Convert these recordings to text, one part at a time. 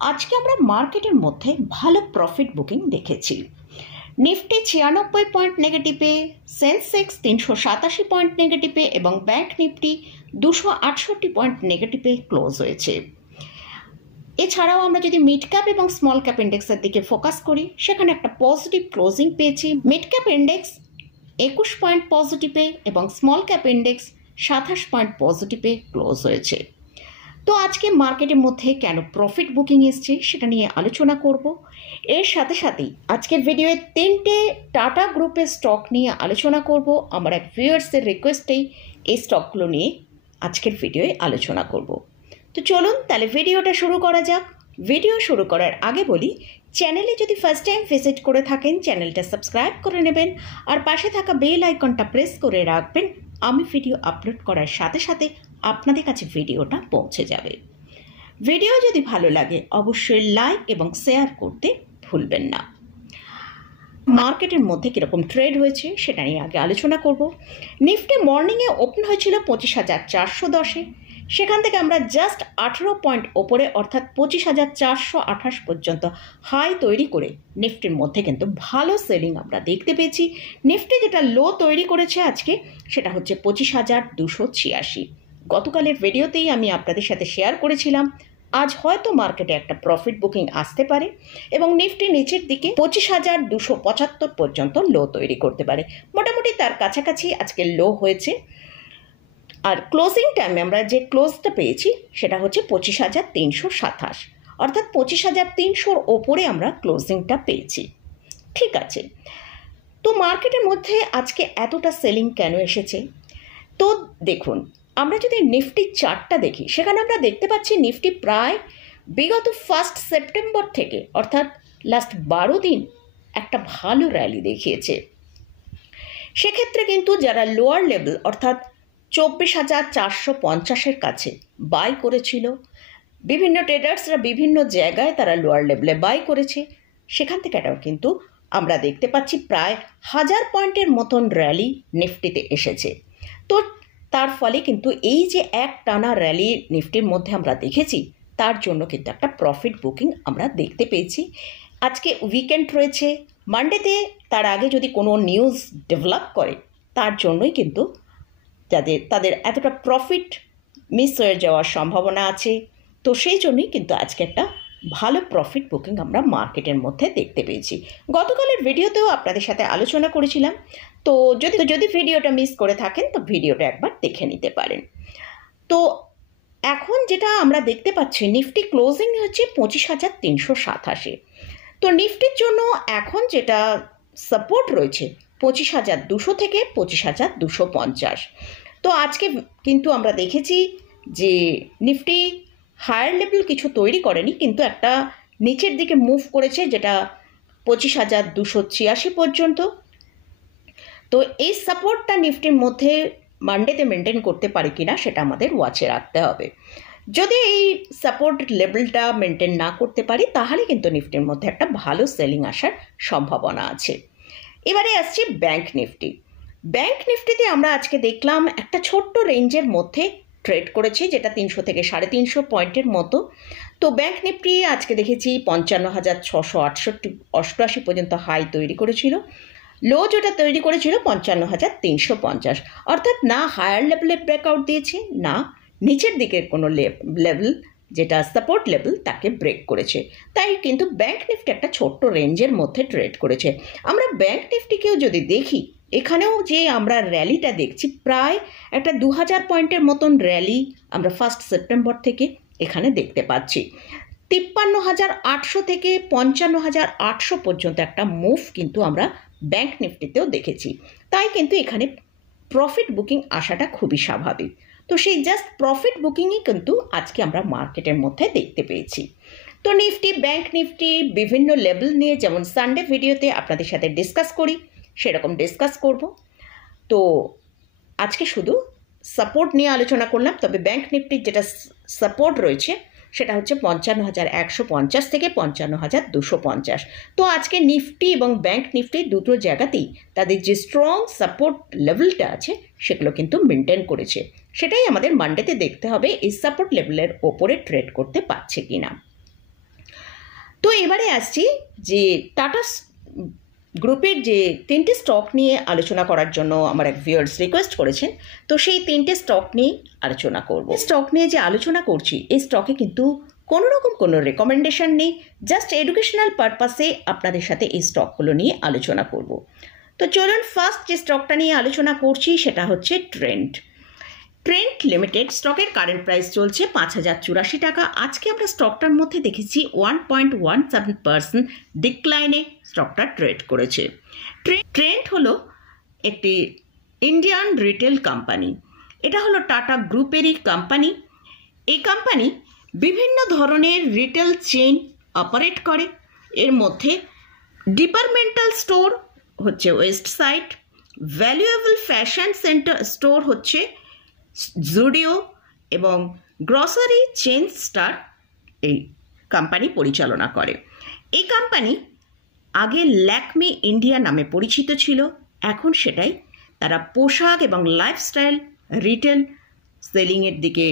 আজকে আমরা মার্কেটের মধ্যে ভালো প্রফিট বুকিং দেখেছি। নিফটি 96 পয়েন্ট নেগেটিভে, সেন্সেক্স 387 পয়েন্ট নেগেটিভে এবং ব্যাংক নিফটি 268 পয়েন্ট নেগেটিভে ক্লোজ হয়েছে। এছাড়াও আমরা যদি মিড ক্যাপ এবং স্মল ক্যাপ ইন্ডেক্সের দিকে ফোকাস করি, সেখানে একটা পজিটিভ ক্লোজিং পেয়েছি। মিড ক্যাপ ইন্ডেক্স 21 পয়েন্ট পজিটিভে এবং স্মল ক্যাপ ইন্ডেক্স 27 পয়েন্ট পজিটিভে ক্লোজ হয়েছে। তো আজকে মার্কেটের মধ্যে কেন প্রফিট বুকিং এসছে সেটা নিয়ে আলোচনা করব। এর সাথে সাথেই আজকের ভিডিওয়ে 3টে টাটা গ্রুপের স্টক নিয়ে আলোচনা করব। আমার এক ভিউয়ার্সের রিকোয়েস্টেই এই স্টকগুলো নিয়ে আজকের ভিডিওয়ে আলোচনা করব। তো চলুন তাহলে ভিডিওটা শুরু করা যাক। ভিডিও শুরু করার আগে বলি, চ্যানেলে যদি ফার্স্ট টাইম ভিজিট করে থাকেন চ্যানেলটা সাবস্ক্রাইব করে নেবেন আর পাশে থাকা বেল আইকনটা প্রেস করে রাখবেন। আমি ভিডিও আপলোড করার সাথে সাথে আপনাদের কাছে ভিডিওটা পৌঁছে যাবে। ভিডিও যদি ভালো লাগে অবশ্যই লাইক এবং শেয়ার করতে ভুলবেন না। মার্কেটের মধ্যে কীরকম ট্রেড হয়েছে সেটা নিয়ে আগে আলোচনা করব। নিফটি মর্নিংয়ে ওপেন হয়েছিল 25,410-এ, সেখান থেকে আমরা জাস্ট 18 পয়েন্ট ওপরে অর্থাৎ 25,428 পর্যন্ত হাই তৈরি করে নিফটির মধ্যে কিন্তু ভালো সেলিং আমরা দেখতে পেয়েছি। নিফটি যেটা লো তৈরি করেছে আজকে সেটা হচ্ছে 25,286। গতকালের ভিডিওতেই আমি আপনাদের সাথে শেয়ার করেছিলাম আজ হয়তো মার্কেটে একটা প্রফিট বুকিং আসতে পারে এবং নিফটি নিচের দিকে 25,275 পর্যন্ত লো তৈরি করতে পারে। মোটামুটি তার কাছাকাছি আজকে লো হয়েছে। আর ক্লোজিং টাইমে আমরা যে ক্লোজটা পেয়েছি সেটা হচ্ছে 25,327, অর্থাৎ 25,300-র ওপরে আমরা ক্লোজিংটা পেয়েছি। ঠিক আছে, তো মার্কেটের মধ্যে আজকে এতটা সেলিং কেন এসেছে? তো দেখুন, আমরা যদি নিফটির চার্টটা দেখি সেখানে আমরা দেখতে পাচ্ছি নিফটি প্রায় বিগত 1 সেপ্টেম্বর থেকে অর্থাৎ লাস্ট 12 দিন একটা ভালো র্যালি দেখিয়েছে। সেক্ষেত্রে কিন্তু যারা লোয়ার লেভেল অর্থাৎ 24,450-এর কাছে বাই করেছিল, বিভিন্ন ট্রেডার্সরা বিভিন্ন জায়গায় তারা লোয়ার লেভেলে বাই করেছে, সেখান থেকে এটাও কিন্তু আমরা দেখতে পাচ্ছি প্রায় 1000 পয়েন্টের মতন র্যালি নিফটিতে এসেছে। তো তার ফলে কিন্তু এই যে এক টানা র্যালি নিফটির মধ্যে আমরা দেখেছি তার জন্য কিন্তু একটা প্রফিট বুকিং আমরা দেখতে পেয়েছি। আজকে উইকেন্ড রয়েছে, মানডেতে তার আগে যদি কোনো নিউজ ডেভেলপ করে তার জন্যই কিন্তু তাদের এতটা প্রফিট মিস হয়ে যাওয়ার সম্ভাবনা আছে। তো সেই জন্যই কিন্তু আজকে একটা ভালো প্রফিট বুকিং আমরা মার্কেটের মধ্যে দেখতে পেয়েছি। গতকালের ভিডিওতেও আপনাদের সাথে আলোচনা করেছিলাম, তো যদি ভিডিওটা মিস করে থাকেন তো ভিডিওটা একবার দেখে নিতে পারেন। তো এখন যেটা আমরা দেখতে পাচ্ছি নিফটি ক্লোজিং হচ্ছে 25,387। তো নিফটির জন্য এখন যেটা সাপোর্ট রয়েছে 25,200 থেকে 25,250। তো আজকে কিন্তু আমরা দেখেছি যে নিফটি হায়ার লেভেল কিছু তৈরি করেনি, কিন্তু একটা নিচের দিকে মুভ করেছে যেটা 25,286 পর্যন্ত। তো এই সাপোর্টটা নিফটির মধ্যে মানডেতে মেনটেন করতে পারে কিনা সেটা আমাদের ওয়াচে রাখতে হবে। যদি এই সাপোর্ট লেভেলটা মেনটেন না করতে পারি তাহলে কিন্তু নিফটির মধ্যে একটা ভালো সেলিং আসার সম্ভাবনা আছে। এবারে আসছে ব্যাংক নিফটি। ব্যাংক নিফটিতে আমরা আজকে দেখলাম একটা ছোট্ট রেঞ্জের মধ্যে ট্রেড করেছে, যেটা 300 থেকে 350 পয়েন্টের মতো। তো ব্যাংক নিফটি আজকে দেখেছি 55,688 পর্যন্ত হাই তৈরি করেছিল, লো যেটা তৈরি করেছিল 55,350, অর্থাৎ না হায়ার লেভেলে ব্রেকআউট দিয়েছে না নিচের দিকের কোনো লেভেল যেটা সাপোর্ট লেভেল তাকে ব্রেক করেছে। তাই কিন্তু ব্যাংক নিফটি একটা ছোট্ট রেঞ্জের মধ্যে ট্রেড করেছে। আমরা ব্যাংক নিফটিকেও যদি দেখি, এখানেও যে আমরা র্যালিটা দেখছি প্রায় একটা 2000 পয়েন্টের মতন র্যালি আমরা 1 সেপ্টেম্বর থেকে এখানে দেখতে পাচ্ছি। 53,800 থেকে 55,800 পর্যন্ত একটা মুভ কিন্তু আমরা ব্যাংক নিফটিতেও দেখেছি। তাই কিন্তু এখানে প্রফিট বুকিং আসাটা খুবই স্বাভাবিক। তো সেই জাস্ট প্রফিট বুকিংই কিন্তু আজকে আমরা মার্কেটের মধ্যে দেখতে পেয়েছি। তো নিফটি ব্যাংক নিফটি বিভিন্ন লেভেল নিয়ে যেমন সানডে ভিডিওতে আপনাদের সাথে ডিসকাস করি সেরকম ডিসকাস করব। তো আজকে শুধু সাপোর্ট নিয়ে আলোচনা করলাম, তবে ব্যাংক নিফটির যেটা সাপোর্ট রয়েছে সেটা হচ্ছে 55,150 থেকে 55,250। তো আজকে নিফটি এবং ব্যাংক নিফটি দুটো জায়গাতেই তাদের যে স্ট্রং সাপোর্ট লেভেলটা আছে সেগুলো কিন্তু মেনটেন করেছে। সেটাই আমাদের মানডেতে দেখতে হবে এই সাপোর্ট লেভেলের ওপরে ট্রেড করতে পারছে কিনা। তো এবারে আসছি যে টাটা গ্রুপের যে 3টে স্টক নিয়ে আলোচনা করার জন্য আমার এক ভিউয়ার্স রিকোয়েস্ট করেছেন, তো সেই 3টে স্টক নিয়ে আলোচনা করব। স্টক নিয়ে যে আলোচনা করছি, এই স্টকে কিন্তু কোনো রকম কোনো রেকমেন্ডেশন নেই, জাস্ট এডুকেশনাল পারপাসে আপনাদের সাথে এই স্টকগুলো নিয়ে আলোচনা করব। তো চলুন, ফার্স্ট যে স্টকটা নিয়ে আলোচনা করছি সেটা হচ্ছে ট্রেন্ট লিমিটেড। স্টকের কারেন্ট প্রাইস চলছে 5,084 টাকা। আজকে আমরা স্টকটার মধ্যে দেখেছি 1.17% ডিক্লাইনে স্টকটা ট্রেড করেছে। ট্রেন্ট হলো একটি ইন্ডিয়ান রিটেল কোম্পানি। এটা হলো টাটা গ্রুপেরই কোম্পানি। এই কোম্পানি বিভিন্ন ধরনের রিটেল চেইন অপারেট করে। এর মধ্যে ডিপার্টমেন্টাল স্টোর হচ্ছে West side, valuable fashion centre store হচ্ছে জুডিও, এবং গ্রসারি চেইন স্টার এই কোম্পানি পরিচালনা করে। এই কোম্পানি আগে ল্যাকমি ইন্ডিয়া নামে পরিচিত ছিল, এখন সেটাই তারা পোশাক এবং লাইফস্টাইল রিটেল সেলিংয়ের দিকে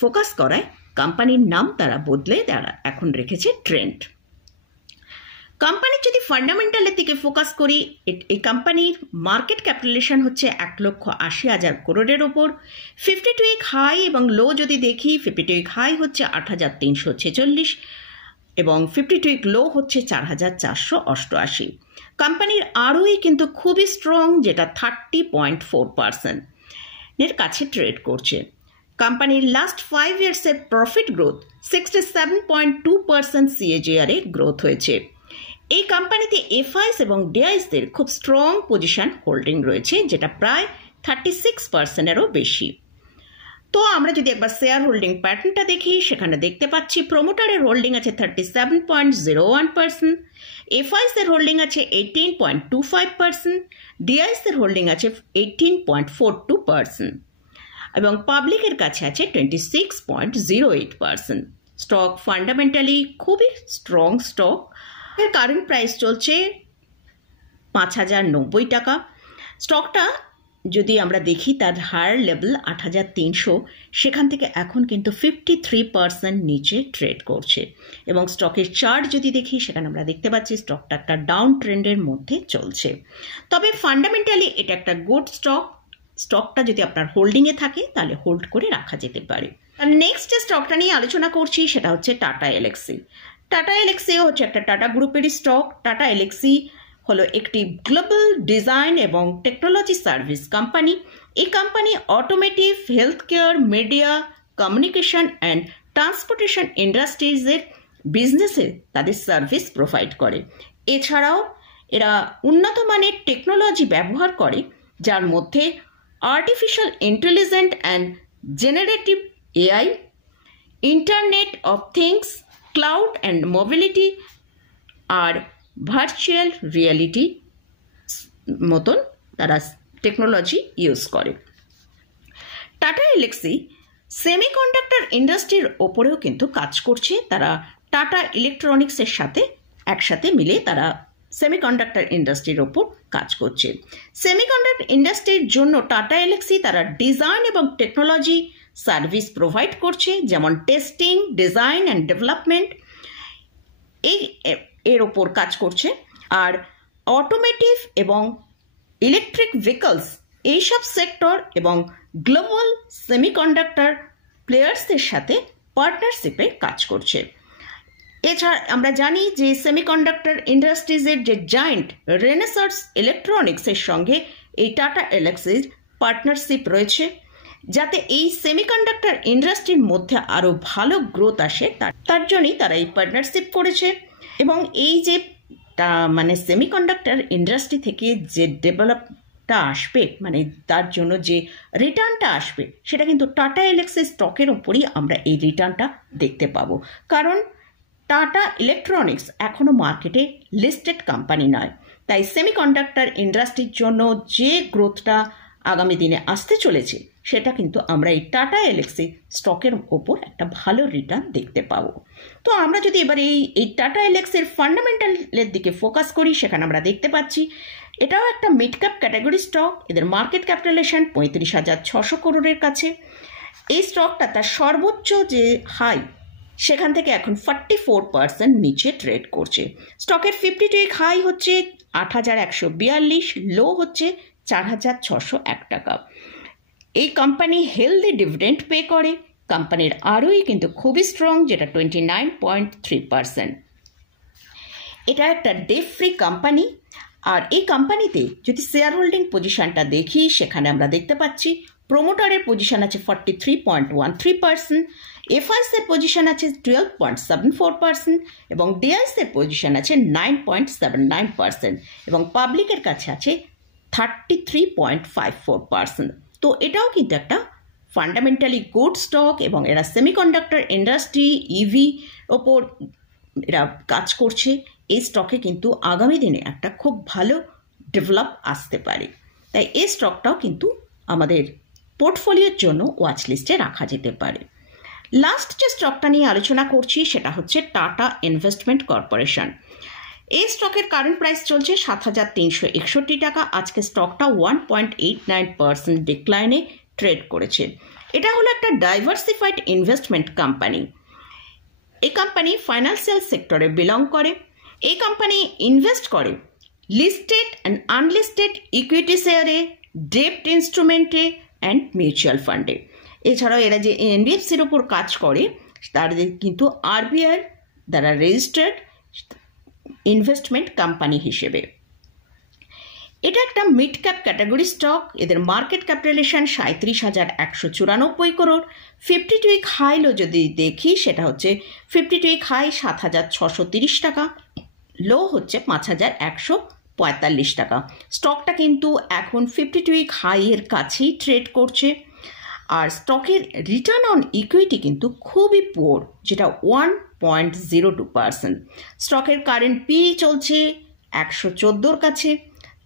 ফোকাস করায় কোম্পানির নাম তারা বদলে তারা এখন রেখেছে ট্রেন্ট। কোম্পানির যদি ফান্ডামেন্টালের দিকে ফোকাস করি, এই কোম্পানির মার্কেট ক্যাপিটালাইজেশন হচ্ছে 1,80,000 করোড়ের ওপর। 52 উইক হাই এবং লো যদি দেখি, 52 উইক হাই হচ্ছে 8,346 এবং 52 উইক লো হচ্ছে 4,488। কোম্পানির আরওই কিন্তু খুবই স্ট্রং, যেটা 30.4% এর কাছে ট্রেড করছে। কোম্পানির লাস্ট 5 ইয়ার্সের প্রফিট গ্রোথ 67.2% CAGR গ্রোথ হয়েছে। এই কোম্পানিতে এফআইস এবং ডিআইসদের খুব স্ট্রং পজিশন হোল্ডিং রয়েছে, যেটা প্রায় 36%-এরও বেশি। তো আমরা যদি একবার শেয়ার হোল্ডিং প্যাটার্নটা দেখি, সেখানে দেখতে পাচ্ছি প্রোমোটারের হোল্ডিং আছে 37.01%, এফআইসদের হোল্ডিং আছে 18.25%, ডিআইসদের হোল্ডিং আছে 18.42% এবং পাবলিকের কাছে আছে 26.08%। স্টক ফান্ডামেন্টালি খুবই স্ট্রং স্টক। এর কারেন্ট প্রাইস চলছে 5,090 টাকা। স্টকটা যদি আমরা দেখি তার হায়ার লেভেল 8,300, সেখান থেকে এখন কিন্তু 53% নিচে ট্রেড করছে। এবং স্টকের চার্ট যদি দেখি, সেখানে আমরা দেখতে পাচ্ছি স্টকটা একটা ডাউন ট্রেন্ডের মধ্যে চলছে। তবে ফান্ডামেন্টালি এটা একটা গুড স্টক। স্টকটা যদি আপনার হোল্ডিংয়ে থাকে তাহলে হোল্ড করে রাখা যেতে পারে। আর নেক্সট যে স্টকটা নিয়ে আলোচনা করছি সেটা হচ্ছে টাটা এলএক্সি। টাটা এলএক্সিও হচ্ছে একটা টাটা গ্রুপেরই স্টক। টাটা এলএক্সি হলো একটি গ্লোবাল ডিজাইন এবং টেকনোলজি সার্ভিস কোম্পানি। এই company automotive, health care, media, communication and transportation ইন্ডাস্ট্রিজের বিজনেসে তাদের সার্ভিস প্রোভাইড করে। এছাড়াও এরা উন্নত মানের টেকনোলজি ব্যবহার করে, যার মধ্যে artificial intelligence and generative AI, internet of things, cloud and mobility আর ভার্চুয়াল রিয়ালিটি মতন তারা টেকনোলজি ইউজ করে। টাটা এলএক্সি সেমিকন্ডাক্টর ইন্ডাস্ট্রির ওপরেও কিন্তু কাজ করছে। তারা টাটা ইলেকট্রনিক্সের সাথে একসাথে মিলে তারা সেমিকন্ডাক্টর ইন্ডাস্ট্রির ওপর কাজ করছে। সেমিকন্ডাক্টর ইন্ডাস্ট্রির জন্য টাটা এলএক্সি তারা ডিজাইন এবং টেকনোলজি সার্ভিস প্রোভাইড করছে, যেমন টেস্টিং, ডিজাইন অ্যান্ড ডেভেলপমেন্ট এর ওপর কাজ করছে। আর অটোমেটিভ এবং ইলেকট্রিক ভেহিকলস এইসব সেক্টর এবং গ্লোবাল সেমিকন্ডাক্টর প্লেয়ার্সদের সাথে পার্টনারশিপে কাজ করছে। এছাড়া আমরা জানি যে সেমিকন্ডাক্টর ইন্ডাস্ট্রিজের যে জায়েন্ট রেনেসাস ইলেকট্রনিক্সের সঙ্গে এই টাটা এলএক্সির পার্টনারশিপ রয়েছে, যাতে এই সেমিকন্ডাক্টর ইন্ডাস্ট্রির মধ্যে আরও ভালো গ্রোথ আসে, তার জন্যই তারা এই পার্টনারশিপ করেছে। এবং এই যে মানে সেমিকন্ডাক্টর ইন্ডাস্ট্রি থেকে যে ডেভেলপটা আসবে, মানে তার জন্য যে রিটার্নটা আসবে, সেটা কিন্তু টাটা এলএক্সি স্টকের ওপরই আমরা এই রিটার্নটা দেখতে পাবো। কারণ টাটা ইলেকট্রনিক্স এখনও মার্কেটে লিস্টেড কোম্পানি নয়, তাই সেমিকন্ডাক্টর ইন্ডাস্ট্রির জন্য যে গ্রোথটা আগামী দিনে আসতে চলেছে, সেটা কিন্তু আমরা এই টাটা এলএক্সি স্টকের ওপর একটা ভালো রিটার্ন দেখতে পাবো। তো আমরা যদি এবার এই টাটা এলএক্সির ফান্ডামেন্টালের দিকে ফোকাস করি, সেখানে আমরা দেখতে পাচ্ছি এটাও একটা মিড ক্যাপ ক্যাটাগরি স্টক। এদের মার্কেট ক্যাপিটালাইজেশন 35,600 করোড়ের কাছে। এই স্টকটা তার সর্বোচ্চ যে হাই, সেখান থেকে এখন 44% নিচে ট্রেড করছে। স্টকের 52 উইক হাই হচ্ছে 8,142, লো হচ্ছে 4,601 টাকা। এই কোম্পানি হেলদি ডিভিডেন্ড পে করে। কোম্পানির আরওই কিন্তু খুবই স্ট্রং, যেটা 29.3%। এটা একটা ডেট ফ্রি কোম্পানি। আর এই কোম্পানিতে যদি শেয়ার হোল্ডিং পজিশনটা দেখি, সেখানে আমরা দেখতে পাচ্ছি প্রোমোটারের পজিশন আছে 43.13%, এফআইএস এর পজিশন আছে 12.74% এবং ডিআইএস এর পজিশন আছে 9.79% এবং পাবলিকের কাছে আছে 33.54%। তো এটাও কিন্তু একটা ফান্ডামেন্টালি গুড স্টক এবং এরা সেমিকন্ডাক্টর ইন্ডাস্ট্রি, ইভি ওপর এরা কাজ করছে। এই স্টকে কিন্তু আগামী দিনে একটা খুব ভালো ডেভেলপ আসতে পারে। তাই এই স্টকটাও কিন্তু আমাদের পোর্টফোলিওর জন্য ওয়াচ লিস্টে রাখা যেতে পারে। লাস্ট যে স্টকটা নিয়ে আলোচনা করছি সেটা হচ্ছে টাটা ইনভেস্টমেন্ট কর্পোরেশন। এই স্টকের কারেন্ট প্রাইস চলছে 7,361 টাকা। আজকে স্টকটা 1.89% ডিক্লাইনে ট্রেড করেছে। এটা হলো একটা ডাইভার্সিফাইড ইনভেস্টমেন্ট কোম্পানি। এই কোম্পানি ফাইন্যান্সিয়াল সেক্টরে বিলং করে। এই কোম্পানি ইনভেস্ট করে লিস্টেড অ্যান্ড আনলিস্টেড ইকুইটি শেয়ারে, ডেপ্ট ইনস্ট্রুমেন্টে অ্যান্ড মিউচুয়াল ফান্ডে। এছাড়াও এরা যে এনবিএফসির ওপর কাজ করে, তাদের কিন্তু আরবিআই দ্বারা রেজিস্টার্ড ইনভেস্টমেন্ট কোম্পানি হিসেবে। এটা একটা মিড ক্যাপ ক্যাটাগরি স্টক। এদের market capitalisation 37,194 crore. 52 week high low যদি দেখি, সেটা হচ্ছে 52 উইক হাই 7,630 টাকা, লো হচ্ছে 5,145 টাকা। স্টকটা কিন্তু এখন 52 উইক হাই এর কাছেই ট্রেড করছে। আর স্টকের রিটার্ন অন ইকুইটি কিন্তু খুবই পুয়ার, যেটা 1.02%। স্টকের কারেন্ট পি চলছে 114 কাছে,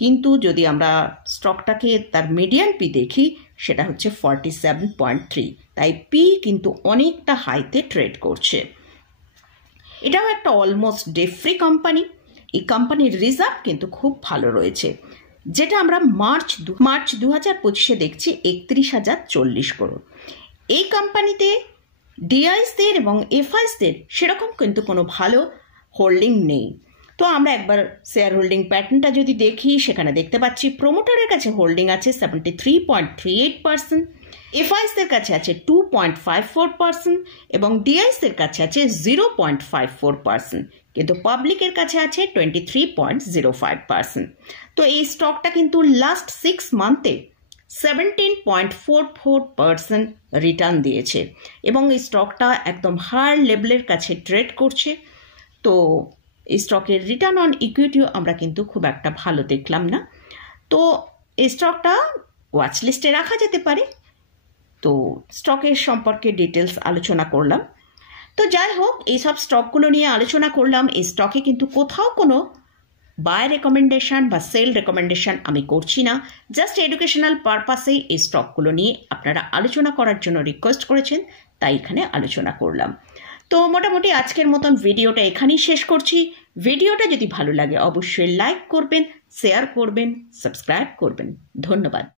কিন্তু যদি আমরা স্টকটাকে তার মিডিয়ান পি দেখি, সেটা হচ্ছে 47.3। তাই পি কিন্তু অনেকটা হাইতে ট্রেড করছে। এটাও একটা অলমোস্ট ডেট ফ্রি কোম্পানি। এই কোম্পানির রিজার্ভ কিন্তু খুব ভালো রয়েছে, যেটা আমরা মার্চ 2025 দেখছি 31,040 করোড়। এই কোম্পানিতে ডিআইএসদের এবং এফআইএসদের সেরকম কিন্তু কোনো ভালো হোল্ডিং নেই। তো আমরা একবার শেয়ার হোল্ডিং প্যাটার্নটা যদি দেখি, সেখানে দেখতে পাচ্ছি প্রোমোটারের কাছে হোল্ডিং আছে 73.38%, এফআইএসদের কাছে আছে 2.54% এবং ডিআইএসদের কাছে আছে 0.54%, কিন্তু পাবলিকের কাছে আছে 23.05%। তো এই স্টকটা কিন্তু লাস্ট 6 মান্থে 17.44% রিটার্ন দিয়েছে এবং এই স্টকটা একদম হায়ার লেভেলের কাছে ট্রেড করছে। তো এই স্টকের রিটার্ন অন ইকুইটিও আমরা কিন্তু খুব একটা ভালো দেখলাম না। তো এই স্টকটা ওয়াচ লিস্টে রাখা যেতে পারে। তো স্টকের সম্পর্কে ডিটেলস আলোচনা করলাম। তো যাই হোক, এইসব স্টকগুলো নিয়ে আলোচনা করলাম। এই স্টকে কিন্তু কোথাও কোনো বাই রেকমেন্ডেশন বা সেল রেকমেন্ডেশন আমি করছি না। জাস্ট এডুকেশনাল পারপাসেই এই স্টকগুলো নিয়ে আপনারা আলোচনা করার জন্য রিকোয়েস্ট করেছেন, তাই এখানে আলোচনা করলাম। তো মোটামুটি আজকের মতন ভিডিওটা এখানেই শেষ করছি। ভিডিওটা যদি ভালো লাগে অবশ্যই লাইক করবেন, শেয়ার করবেন, সাবস্ক্রাইব করবেন। ধন্যবাদ।